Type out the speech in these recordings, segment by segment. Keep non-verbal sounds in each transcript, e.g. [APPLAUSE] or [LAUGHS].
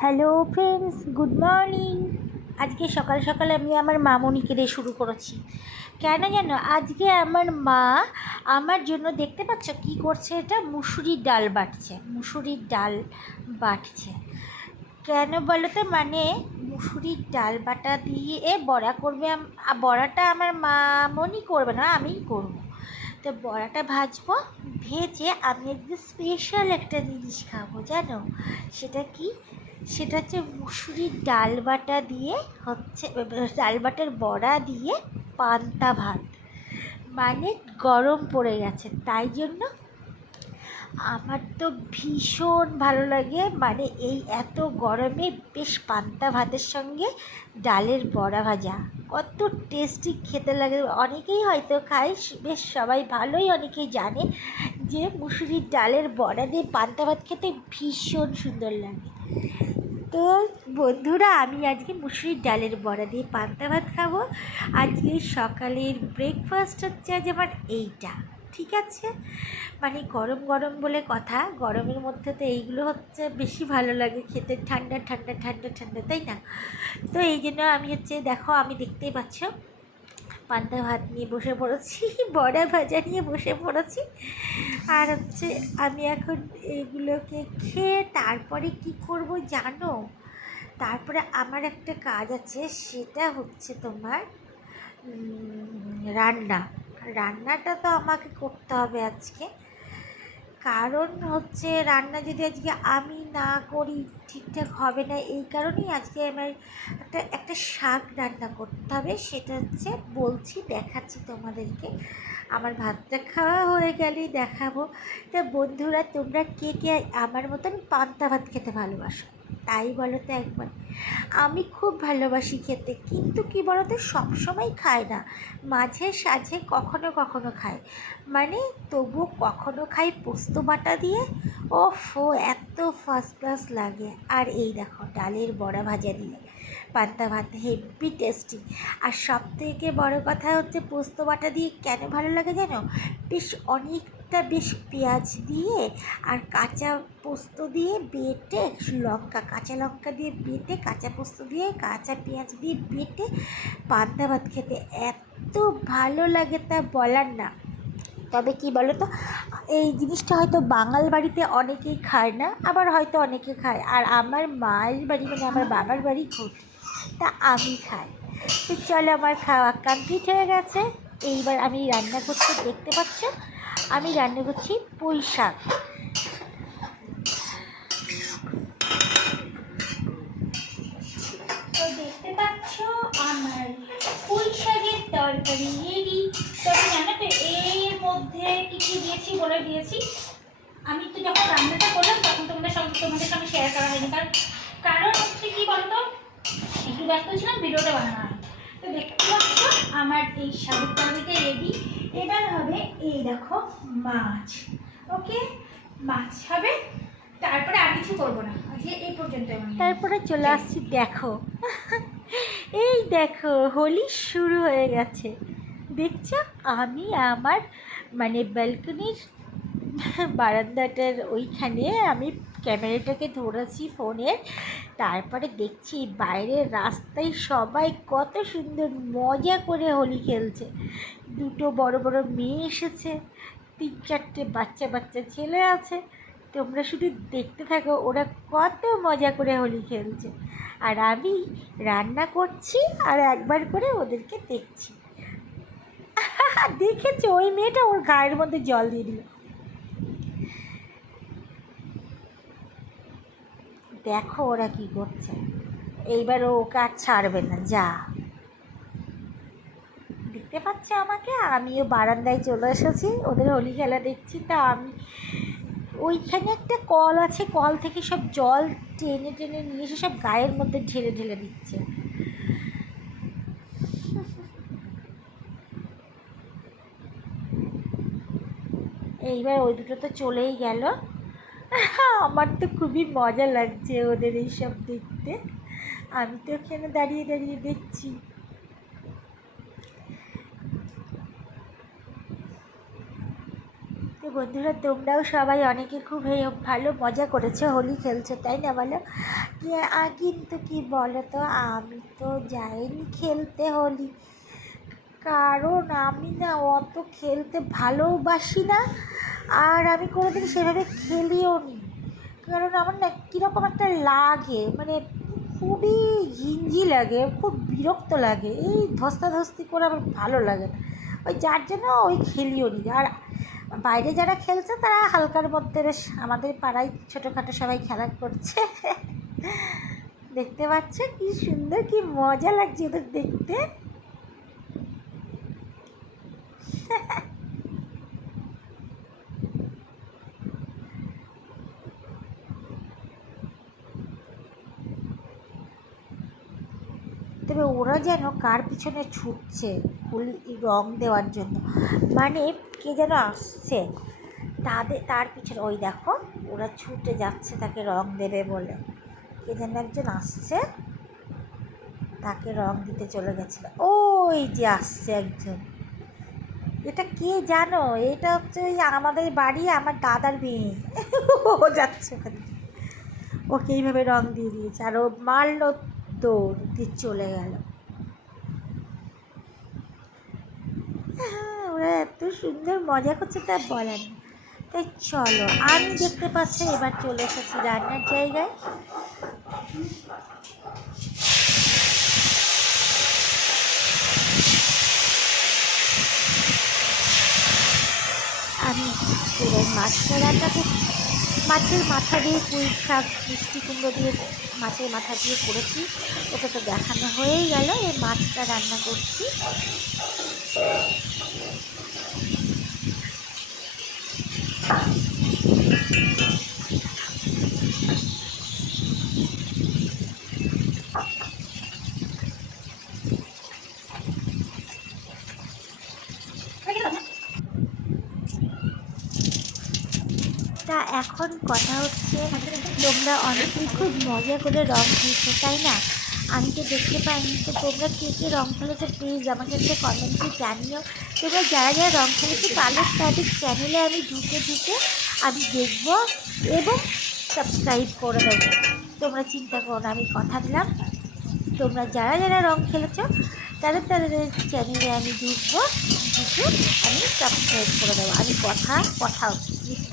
Hello friends, good morning. আজকে সকাল সকাল আমি আমার মামনিকে দিয়ে শুরু করেছি। কেন জানো, আজকে আমার মা আমার জন্য দেখতে পাচ্ছ কি করছে এটা? মুসুরির ডাল বাটছে মুসুরির ডাল বাটছে। কেন বলো তো মানে মুসুরির ডাল বাটা দিয়ে বড়া করবে বড়াটা আমার মামনি করবে না, আমিই করব। তো বড়াটা ভাজবো, ভেজে আমি একদম স্পেশাল একটা জিনিস খাব, জানো? সেটা কি? সেটা হচ্ছে মুসুরির ডাল বাটা দিয়ে হচ্ছে, ডাল বাটার বড়া দিয়ে পান্তা ভাত। মানে গরম পড়ে গেছে, তাই জন্য আমার তো ভীষণ ভালো লাগে। মানে এই এত গরমে বেশ পান্তা ভাতের সঙ্গে ডালের বড়া ভাজা। কত টেস্টি খেতে লাগে। অনেকেই হয়তো খায়, বেশ সবাই ভালোই অনেকেই জানে যে মুসুরির ডালের বড়া দিয়ে পান্তা ভাত খেতে ভীষণ সুন্দর লাগে। তো বন্ধুরা, আমি আজকে মুসুরির ডালের বড়া দিয়ে পান্তা ভাত খাব। আজকে সকালের ব্রেকফাস্ট হচ্ছে আজ আমার এইটা, ঠিক আছে? মানে গরম গরম বলে কথা, গরমের মধ্যে তো এইগুলো হচ্ছে বেশি ভালো লাগে খেতে, ঠান্ডা ঠান্ডা ঠান্ডা ঠান্ডা, তাই না? তো এই জন্য আমি হচ্ছে, দেখো, আমি দেখতেই পাচ্ছ পান্তা ভাত নিয়ে বসে পড়েছি, [LAUGHS] বড়া ভাজা নিয়ে বসে পড়েছি। আর হচ্ছে আমি এখন এগুলোকে খেয়ে তারপরে কি করব জানো? তারপরে আমার একটা কাজ আছে, সেটা হচ্ছে তোমার রান্না। রান্নাটা তো আমাকে করতে হবে আজকে। কারণ হচ্ছে রান্না যদি আজকে আমি না করি, ঠিকঠাক হবে না। এই কারণেই আজকে আমার একটা একটা শাক রান্না করতে হবে। সেটা হচ্ছে বলছি, দেখাচ্ছি তোমাদেরকে। আমার ভাতটা খাওয়া হয়ে গেলেই দেখাবো। তা বন্ধুরা, তোমরা কে কে আমার মতন পান্তা ভাত খেতে ভালোবাসো? তাই বলো তো একবার। আমি খুব ভালোবাসি খেতে, কিন্তু কি বলো তো সবসময় খাই না। মাঝে সাঝে কখনো কখনো খাই। মানে তবু কখনো খাই পোস্ত বাটা দিয়ে। ও ফো এত ফার্স্ট ক্লাস লাগে। আর এই দেখো, ডালের বড়া ভাজা দিয়ে। পান্তা ভাত হেভি টেস্টি আর সব থেকে বড়ো কথা হচ্ছে, পোস্ত বাটা দিয়ে কেন ভালো লাগে জানো? বেশ অনেকটা বেশ পেঁয়াজ দিয়ে আর কাঁচা পোস্ত দিয়ে বেটে লঙ্কা, কাঁচা লঙ্কা দিয়ে বেটে, কাঁচা পোস্ত দিয়ে, কাঁচা পেঁয়াজ দিয়ে বেটে পান্তা ভাত খেতে। এত ভালো লাগে তা বলার না। তবে কি বলো তো এই জিনিসটা হয়তো বাঙাল বাড়িতে অনেকেই খায় না, আবার হয়তো অনেকে খায়। আর আমার মায়ের বাড়ি মানে আমার বাবার বাড়ি ঘুরতে তা আমি খাই। তো চলো আমার খাওয়া কমপ্লিট হয়ে গেছে। এইবার আমি রান্না করতে দেখতে পাচ্ছ আমি রান্না করছি পুঁই শাক। দেখতে পাচ্ছ আমার পুঁই শাকের তরকারি রেডি তবে জানো তো এর মধ্যে কী কী দিয়েছি বলে দিয়েছি। আমি তো যখন রান্নাটা করলাম তখন তোমাদের সঙ্গে তোমাদের সঙ্গে শেয়ার করা হয়নি। কারণ কারণ হচ্ছে কি বলতো? একটু ব্যস্ত ছিলাম ভিডিওটা বানানো তো দেখতে পাচ্ছ আমার এই শাকের তরকারিটা রেডি এবার হবে এই দেখো মাছ। ওকে মাছ হবে। তারপরে আর কিছু করব না। আজকে এই পর্যন্ত তারপরে চলে আসছি দেখো। [LAUGHS] এই দেখো হোলি শুরু হয়ে গেছে। দেখছ? আমি আমার মানে ব্যালকনির [LAUGHS] বারান্দাটার ওইখানে আমি ক্যামেরাটাকে ধরেছি ফোনে। তারপরে দেখছি বাইরের রাস্তায় সবাই কত সুন্দর মজা করে হোলি খেলছে। দুটো বড় বড় মেয়ে এসেছে, তিন চারটে বাচ্চা বাচ্চা ছেলে আছে। তোমরা শুধু দেখতে থাকো, ওরা কত মজা করে হোলি খেলছে। আর আমি রান্না করছি আর একবার করে ওদেরকে দেখছি। [LAUGHS] দেখেছ? ওই মেয়েটা ওর গায়ের মধ্যে জল দিয়ে দিল। দেখো ওরা কি করছে। এইবার ও ওকে আর ছাড়বে না, যা। দেখতে পাচ্ছে আমাকে? আমিও বারান্দায় চলে এসেছি, ওদের হোলি খেলা দেখছি, তা আমি ওইখানে একটা কল আছে, কল থেকে সব জল টেনে টেনে নিয়ে এসে সব গায়ের মধ্যে ঢেলে ঢেলে দিচ্ছে। এইবার ওই দুটো তো চলেই গেল। আমার তো খুবই মজা লাগছে ওদের এইসব দেখতে। আমি তো এখানে দাঁড়িয়ে দাঁড়িয়ে দেখছি। তো বন্ধুরা, তোমরাও সবাই অনেকে খুব ভালো মজা করেছ, হোলি খেলছো, তাই না বলো? কিন্তু কি বলো তো আমি তো যাইনি খেলতে হোলি। কারণ আমি না অত খেলতে ভালোবাসি না, আর আমি কোনোদিন সেভাবে খেলিও নি। কারণ আমার না কীরকম একটা লাগে মানে খুবই ঘিঞ্জি লাগে, খুব বিরক্ত লাগে, এই ধস্তাধস্তি করে আমার ভালো লাগে না। ওই যার জন্য ওই খেলিও নি। আর বাইরে যারা খেলছে তারা হালকার মধ্যে বেশ আমাদের পাড়ায় ছোটোখাটো সবাই খেলা করছে। [LAUGHS] দেখতে পাচ্ছ কি সুন্দর, কি মজা লাগছে ওদের দেখতে। তবে ওরা যেন কার পিছনে ছুটছে হোলি রং দেওয়ার জন্য। মানে কে যেন আসছে, তাদের, তার পিছনে, ওই দেখো, ওরা ছুটে যাচ্ছে, তাকে রং দেবে বলে। কে যেন একজন আসছে, তাকে রং দিতে চলে গেছিল। ওই যে আসছে একজন। এটা কে জানো? এটা হচ্ছে ওই আমাদের বাড়ি আমার দাদার মেয়ে। ও যাচ্ছে ওখানে। ওকে এইভাবে রং দিয়ে দিয়েছে আর ও মারলো দৌড় দিয়ে চলে গেল। হ্যাঁ, ওরা এত সুন্দর মজা করছে তা বলার না তাই চলো আমি দেখতে পাচ্ছি এবার চলে এসেছি রান্নার জায়গায়। আমি মাছের করছি মাছের মাথা দিয়ে পুঁই শাক, মিষ্টি কুমড়ো দিয়ে মাছের মাথা দিয়ে করেছি। ওটা তো দেখানো হয়েই গেল, এই মাছটা রান্না করছি। তা এখন কথা হচ্ছে, তোমরা অনেকেই খুব মজা করে রং খেলছো তাই না? আমি তো দেখতে পাইনি, তো তোমরা কে কে রং খেলেছো প্লিজ আমাকে একটা কমেন্টে জানিও। তোমরা যারা যারা রং খেলেছো তাদের তাদের চ্যানেলে আমি ঢুকে ঢুকে আমি দেখব এবং সাবস্ক্রাইব করে দেবো। তোমরা চিন্তা করো না, আমি কথা দিলাম। তোমরা যারা যারা রং খেলেছো তাদের তাদের চ্যানেলে আমি ঢুকবো, ঢুকে আমি সাবস্ক্রাইব করে দেবো। আমি কথা কথা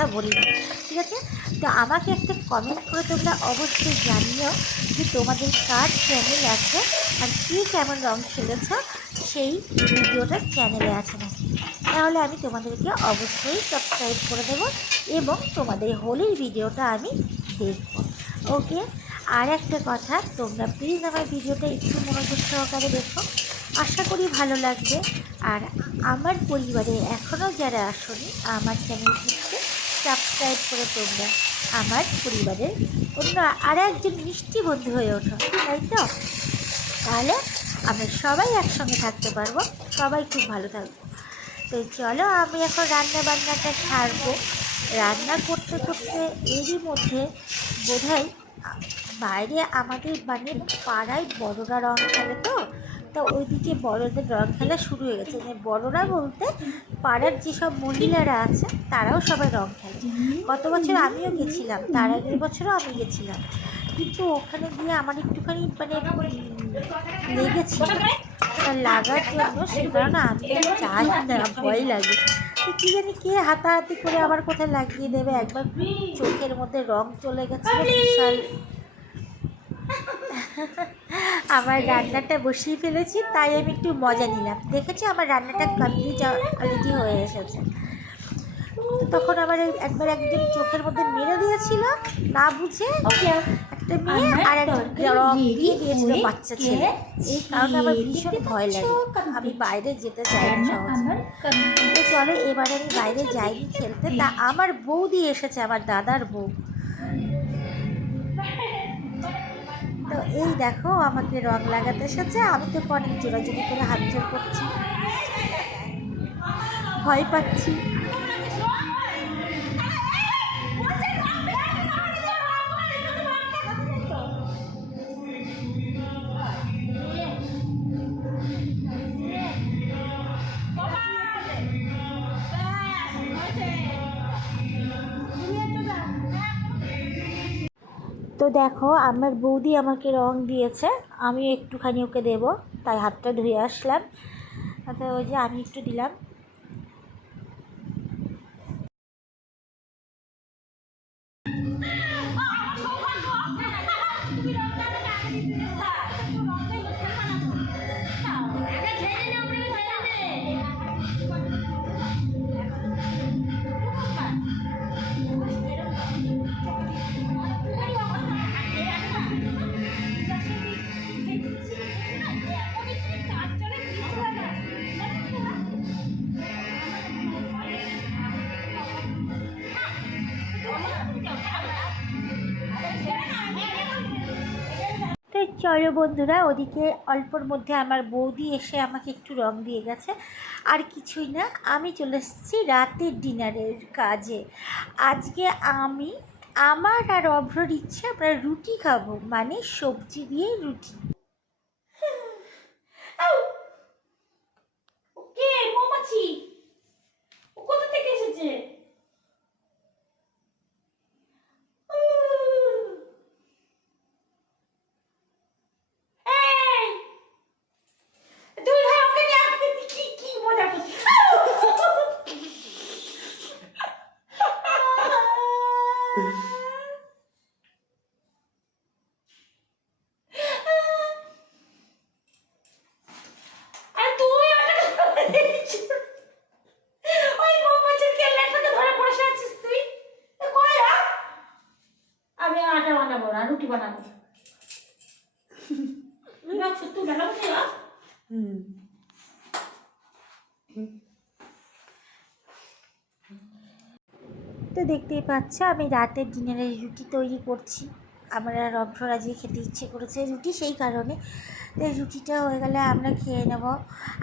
মিথ্যা বলি না, ঠিক আছে? তো আমাকে একটা কমেন্ট করে তোমরা অবশ্যই জানিও যে তোমাদের কার চ্যানেল আছে আর কী কেমন রং খেলেছো সেই ভিডিওটা চ্যানেলে আছে নাকি? তাহলে আমি তোমাদেরকে অবশ্যই সাবস্ক্রাইব করে দেবো এবং তোমাদের হোলির ভিডিওটা আমি দেখব ওকে আর একটা কথা, তোমরা প্লিজ আমার ভিডিওটা একটু মনোযোগ সহকারে দেখো। আশা করি ভালো লাগবে। আর আমার পরিবারে এখনও যারা আসনি, আমার চ্যানেলটিকে সাবস্ক্রাইব করে তোমরা আমার পরিবারের অন্য আর একজন মিষ্টি বন্ধু হয়ে ওঠো তাই তো? তাহলে আমরা সবাই একসঙ্গে থাকতে পারব, সবাই খুব ভালো থাকব। তো চলো আমি এখন রান্না বান্নাটা ছাড়বো। রান্না করতে করতে এরই মধ্যে বোধহয় বাইরে আমাদের মানে পাড়ায় বড়রা রং খেলে তো তো ওইদিকে বড়দের রং খেলা শুরু হয়ে গেছে। মানে বড়রা বলতে পাড়ার যেসব মহিলারা আছে, তারাও সবাই রং খেলে গত বছর আমিও গেছিলাম, তার আগের বছরও আমি গেছিলাম। কিন্তু ওখানে গিয়ে আমার একটুখানি মানে লেগেছিল লাগার জন্য, সে কারণে আমি না ভয় লাগে। তো কী জানি কে হাতাহাতি করে আবার কোথায় লাগিয়ে দেবে? একবার চোখের মধ্যে রং চলে গেছে বিশাল। আমার রান্নাটা বসিয়ে ফেলেছি তাই আমি একটু মজা নিলাম। দেখেছি আমার রান্নাটা কমপ্লিট অলরেডি হয়ে এসেছে। তখন আমার একবার একজন চোখের মধ্যে মেরে দিয়েছিল না বুঝে একটা মেয়ে আর একজন দিয়ে দিয়েছিল বাচ্চা ছেলে। এই কারণে আমার ভীষণ ভয় লাগে। আমি বাইরে যেতে চাই সহজে। চলো এবারে আমি বাইরে যাইনি খেলতে। তা আমার বৌদি এসেছে আমার দাদার বউ। তো এই দেখো, আমাকে রং লাগাতে এসেছে। আমি তো অনেক জোড়াজুড়ি করে হাত জোর করছি। ভয় পাচ্ছি। দেখো, আমার বৌদি আমাকে রং দিয়েছে। আমি একটুখানি ওকে দেবো। তাই হাতটা ধুয়ে আসলাম। তো ওই যে আমি একটু দিলাম। চলো বন্ধুরা, ওদিকে অল্পর মধ্যে আমার বৌদি এসে আমাকে একটু রং দিয়ে গেছে। আর কিছুই না, আমি চলে এসেছি রাতের ডিনারের কাজে। আজকে আমি, আমার আর অভ্রর ইচ্ছে আমরা রুটি খাব মানে সবজি দিয়ে রুটি। কে? মৌমাছি? ও কোথা থেকে এসেছে এই! দুই ভাই ওকে নিয়ে আপনি কি কি মজা করছিস আরে তুই ওটা ওই মৌমাছির কেল্লাটাকে ধরে বসে আছিস তুই এ কই আ? আমি আটা বানাবো না, রুটি বানাবো। বানাবো হুম? তো দেখতেই পাচ্ছ, আমি রাতের ডিনারের রুটি তৈরি করছি। আমার আর আজকে খেতে ইচ্ছে করেছে রুটি, সেই কারণে। এই রুটিটা হয়ে গেলে আমরা খেয়ে নেব।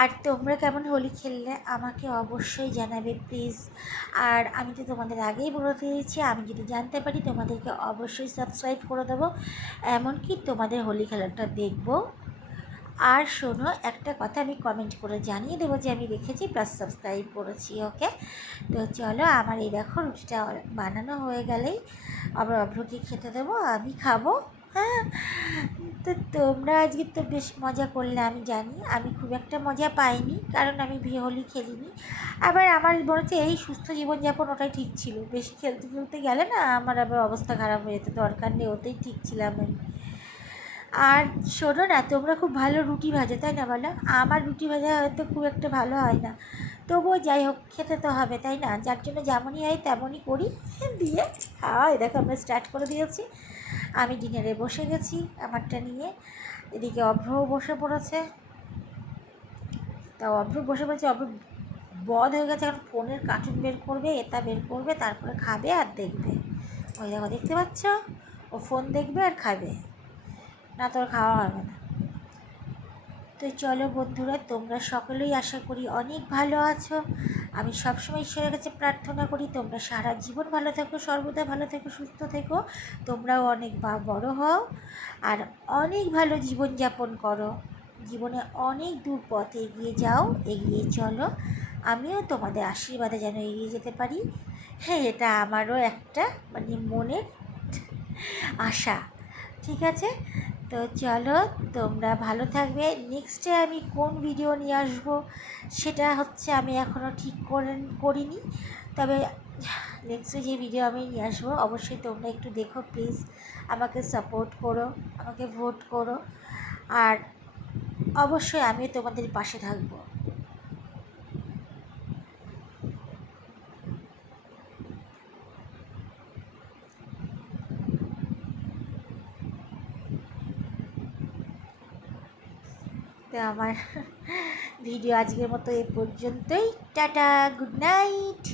আর তোমরা কেমন হোলি খেললে আমাকে অবশ্যই জানাবে, প্লিজ। আর আমি তো তোমাদের আগেই বলে দিয়েছি, আমি যদি জানতে পারি তোমাদেরকে অবশ্যই সাবস্ক্রাইব করে দেবো। এমনকি তোমাদের হোলি খেলাটা দেখব। আর শোনো, একটা কথা আমি কমেন্ট করে জানিয়ে দেবো যে আমি রেখেছি প্লাস সাবস্ক্রাইব করেছি ওকে তো চলো আমার এই দেখো রুটিটা বানানো হয়ে গেলেই আবার অভ্রকে খেতে দেবো, আমি খাব হ্যাঁ? তো তোমরা আজকে তো বেশ মজা করলে, আমি জানি। আমি খুব একটা মজা পাইনি, কারণ আমি বিয়ে হোলি খেলিনি। আবার আমার হচ্ছে এই সুস্থ জীবনযাপন ওটাই ঠিক ছিল। বেশি খেলতে খেলতে গেলে না আমার আবার অবস্থা খারাপ হয়ে যেত, দরকার নেই, ওতেই ঠিক ছিলাম আমি। আর শোনো না, তোমরা খুব ভালো রুটি ভাজো, তাই না বলো? আমার রুটি ভাজা হয়তো খুব একটা ভালো হয় না। তবুও যাই হোক, খেতে তো হবে, তাই না? যার জন্য যেমনই হয়, তেমনই করি। দিয়ে খাওয়াই দেখো আমরা স্টার্ট করে দিয়েছি। আমি ডিনারে বসে গেছি, আমারটা নিয়ে। এদিকে অভ্রও বসে পড়েছে। তা অভ্র বসে পড়েছে, অভ্র বধ হয়ে গেছে, এখন ফোনের কার্টুন বের করবে, এটা বের করবে, তারপরে খাবে আর দেখবে। ওই দেখো, দেখতে পাচ্ছ? ও ফোন দেখবে আর খাবে। না তোর খাওয়া হবে না। তো চলো বন্ধুরা, তোমরা সকলেই আশা করি অনেক ভালো আছো। আমি সবসময় ঈশ্বরের কাছে প্রার্থনা করি, তোমরা সারা জীবন ভালো থেকো, সর্বদা ভালো থেকো, সুস্থ থেকো। তোমরাও অনেক বা, বড় হও আর অনেক ভালো জীবনযাপন করো। জীবনে অনেক দূর পথে এগিয়ে যাও, এগিয়ে চলো। আমিও তোমাদের আশীর্বাদে যেন এগিয়ে যেতে পারি। হ্যাঁ এটা আমারও একটা মানে মনের আশা। ঠিক আছে? তো চলো, তোমরা ভালো থাকবে। নেক্সটে আমি কোন ভিডিও নিয়ে আসব, সেটা হচ্ছে আমি এখনও ঠিক করেন, করিনি। তবে নেক্সটে যে ভিডিও আমি নিয়ে আসব, অবশ্যই তোমরা একটু দেখো প্লিজ আমাকে সাপোর্ট করো, আমাকে ভোট করো। আর অবশ্যই আমি তোমাদের পাশে থাকব তো আমার ভিডিও আজকের মতো এ পর্যন্তই। Tata good night.